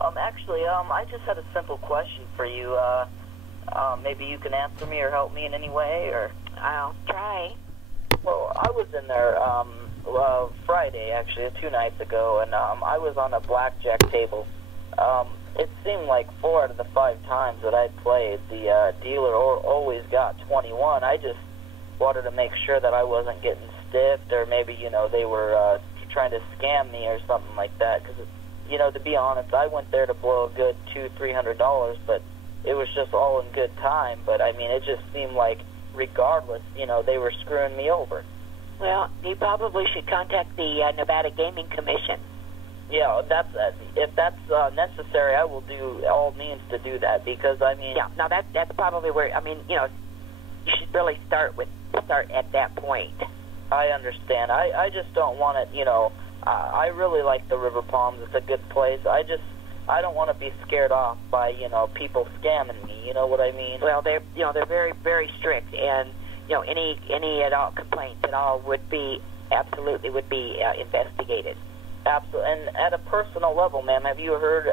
I just had a simple question for you. Maybe you can answer me or help me in any way, or... I'll try. Well, I was in there, Friday, actually, 2 nights ago, and, I was on a blackjack table. It seemed like 4 out of the 5 times that I played, the, dealer always got 21. I just wanted to make sure that I wasn't getting stiffed, or maybe, you know, they were, trying to scam me or something like that, because, you know, to be honest, I went there to blow a good $200-300, but it was just all in good time. But I mean, it just seemed like, regardless, you know, they were screwing me over. Well, you probably should contact the Nevada Gaming Commission. Yeah, if that's necessary, I will do all means to do that, because I mean... Yeah, now that's probably where, I mean, you know, you should really start at that point. I understand. I just don't want it, you know, I really like the River Palms. It's a good place. I don't want to be scared off by, you know, people scamming me. You know what I mean? Well, they're very, very strict, and, you know, any at all complaints at all would be investigated. Absolutely. And at a personal level, ma'am, have you heard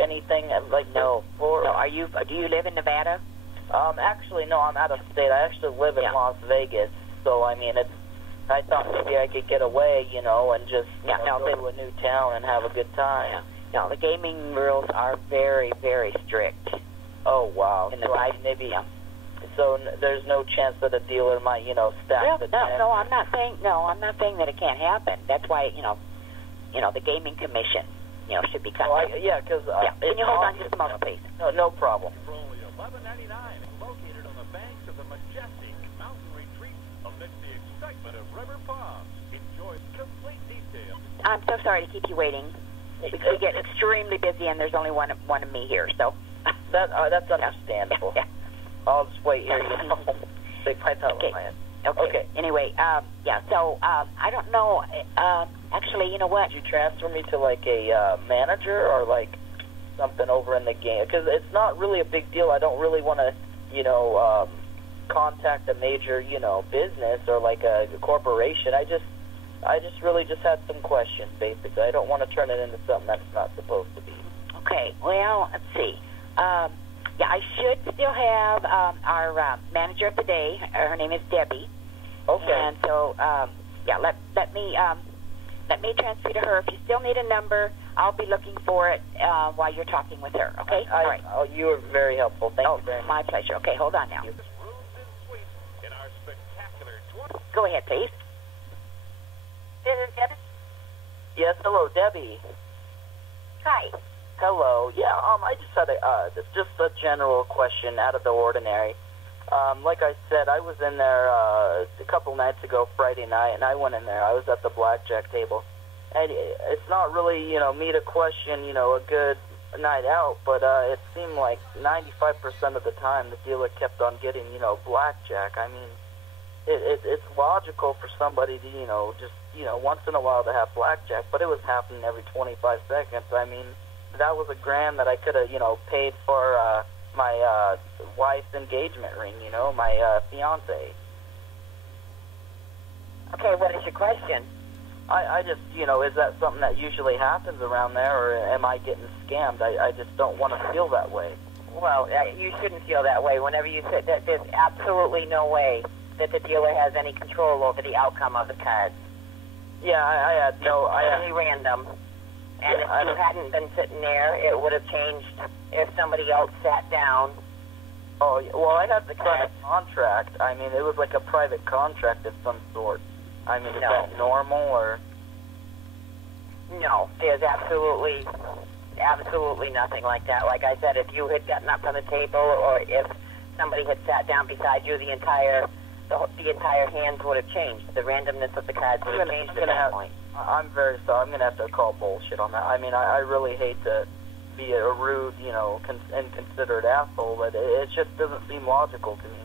anything like... No. Do you live in Nevada? Actually, no, I'm out of state. I actually live in Las Vegas. So, I mean, I thought maybe I could get away, you know, and just go to a new town and have a good time. Yeah. No, the gaming rules are very, very strict. Oh, wow. In the maybe... Yeah. So there's no chance that a dealer might, you know, stack the deck? No, I'm not saying that it can't happen. That's why, you know, the Gaming Commission, you know, should be contacted. Because... Can you hold on just a moment, please? No problem. For only $11.99, located on the banks of the majestic mountain retreat amidst the excitement of River Palms. Enjoy complete details. I'm so sorry to keep you waiting. We get extremely busy, and there's only one of me here, so... That's understandable. Yeah. I'll just wait here, you know. Big pipe out okay. of my head. Okay. Anyway, so, I don't know, actually, you know what? Did you transfer me to, like, a manager or, like, something over in the game? Because it's not really a big deal. I don't really want to, you know, contact a major, you know, business or, like, a corporation. I just really just had some questions, basically. I don't want to turn it into something that's not supposed to be. Okay, well, let's see. I should still have our manager of the day. Her name is Debbie. Okay. And so, let me transfer to her. If you still need a number, I'll be looking for it while you're talking with her. Okay? All right. Oh, you were very helpful. Thank you very much. My pleasure. Okay, hold on now. Rooms and suites in our spectacular... Go ahead, please. This is Debbie? Yes, hello, Debbie. Hi. Hello. Yeah, I just had a general question out of the ordinary. Like I said, I was in there a couple nights ago, Friday night, and I went in there. I was at the blackjack table. And it's not really, you know, me to question, you know, a good night out, but it seemed like 95% of the time the dealer kept on getting, you know, blackjack. I mean, it's logical for somebody to, you know, just, you know, once in a while to have blackjack, but it was happening every 25 seconds. I mean, that was $1,000 that I could have, you know, paid for my wife's engagement ring, you know, my fiance. Okay, what is your question? I just, you know, is that something that usually happens around there, or am I getting scammed? I just don't want to feel that way. Well, you shouldn't feel that way. Whenever you said that, there's absolutely no way that the dealer has any control over the outcome of the cards. Yeah, I had no... It's only random. And if you hadn't been sitting there, it would have changed if somebody else sat down. Oh, well, I had the private contract. I mean, it was like a private contract of some sort. I mean, is that normal, or...? No, there's absolutely nothing like that. Like I said, if you had gotten up from the table, or if somebody had sat down beside you, the entire hands would have changed. The randomness of the cards would have changed at that point. I'm very sorry. I'm going to have to call bullshit on that. I mean, I really hate to be a rude, you know, inconsiderate asshole, but it just doesn't seem logical to me.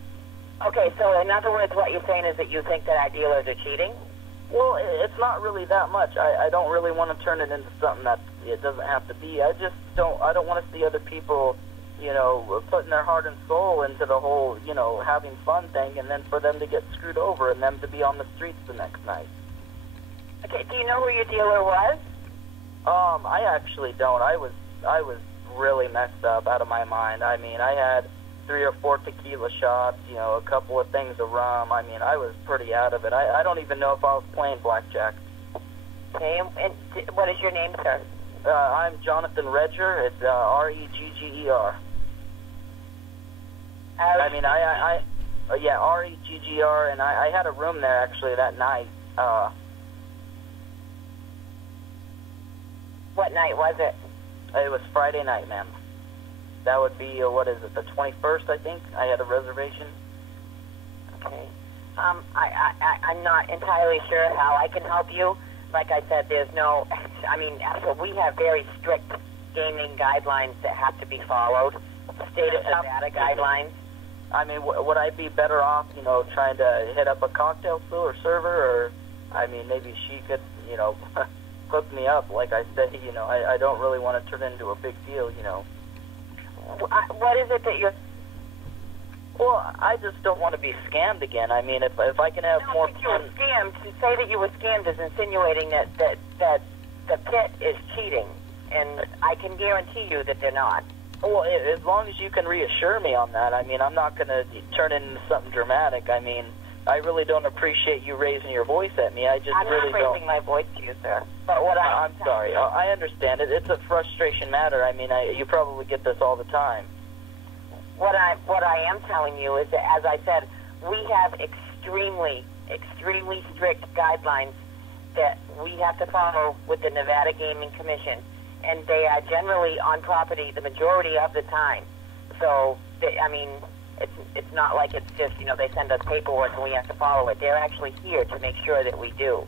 Okay, so in other words, what you're saying is that you think that our dealers are cheating? Well, it's not really that much. I don't really want to turn it into something that it doesn't have to be. I don't want to see other people, you know, putting their heart and soul into the whole, you know, having fun thing, and then for them to get screwed over and them to be on the streets the next night. Okay, do you know who your dealer was? I actually don't. I was was really messed up, out of my mind. I mean, I had 3 or 4 tequila shots, you know, a couple of things of rum. I mean, I was pretty out of it. I don't even know if I was playing blackjack. Okay, and what is your name, sir? I'm Jonathan Redger. It's R-E-G-G-E-R. I mean, yeah, R-E-G-G-R, and I had a room there, actually, that night. What night was it? It was Friday night, ma'am. That would be, what is it, the 21st, I think? I had a reservation. Okay. I'm not entirely sure how I can help you. Like I said, there's no, I mean, we have very strict gaming guidelines that have to be followed. State of Nevada guidelines. I mean, would I be better off, you know, trying to hit up a cocktail server, or, I mean, maybe she could, you know, hook me up. Like I said, you know, I don't really want to turn it into a big deal, you know. What is it that you're... Well, I just don't want to be scammed again. I mean, if I can have more fun... You were scammed. To say that you were scammed is insinuating that the pit is cheating, and I can guarantee you that they're not. Well, as long as you can reassure me on that. I mean, I'm not going to turn it into something dramatic. I mean, I really don't appreciate you raising your voice at me. I just really don't... I'm not raising my voice to you, sir. But what I'm sorry. I understand it. It's a frustration matter. I mean, you probably get this all the time. What I am telling you is that, as I said, we have extremely strict guidelines that we have to follow with the Nevada Gaming Commission, and they are generally on property the majority of the time. So, I mean, it's not like it's just, you know, they send us paperwork and we have to follow it. They're actually here to make sure that we do.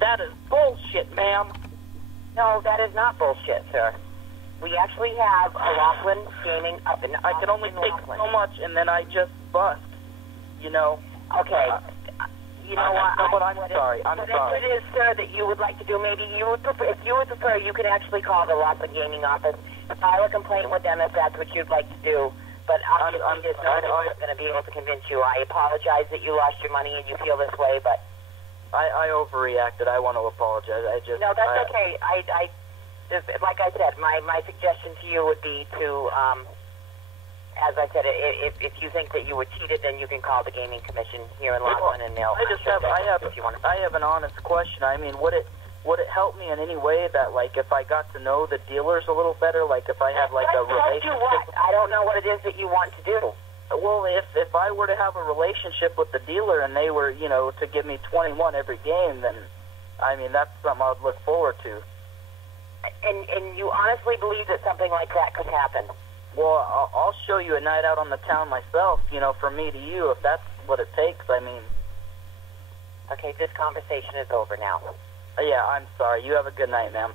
That is bullshit, ma'am. No, that is not bullshit, sir. We actually have a Laughlin gaming up in I can only take so much, and then I just bust, you know. Okay. You know what? No, but I'm sorry. I'm sorry. Whatever it is, sir, that you would like to do, maybe you would prefer, if you would prefer, you could actually call the Laughlin Gaming office, file a complaint with them if that's what you'd like to do. But I'm just not going to be able to convince you. I apologize that you lost your money and you feel this way, but... I overreacted. I want to apologize. No, that's okay. Like I said, my suggestion to you would be to, as I said, if you think that you were cheated, then you can call the Gaming Commission here in Laughlin and they'll... I have an honest question. I mean, would it help me in any way that, like, if I got to know the dealers a little better, like if I had like a relationship? What? I don't know what it is that you want to do. Well, if I were to have a relationship with the dealer and they were, you know, to give me 21 every game, then, I mean, that's something I would look forward to. And you honestly believe that something like that could happen? Well, I'll show you a night out on the town myself, you know, from me to you, if that's what it takes. I mean... Okay, this conversation is over now. Yeah, I'm sorry. You have a good night, ma'am.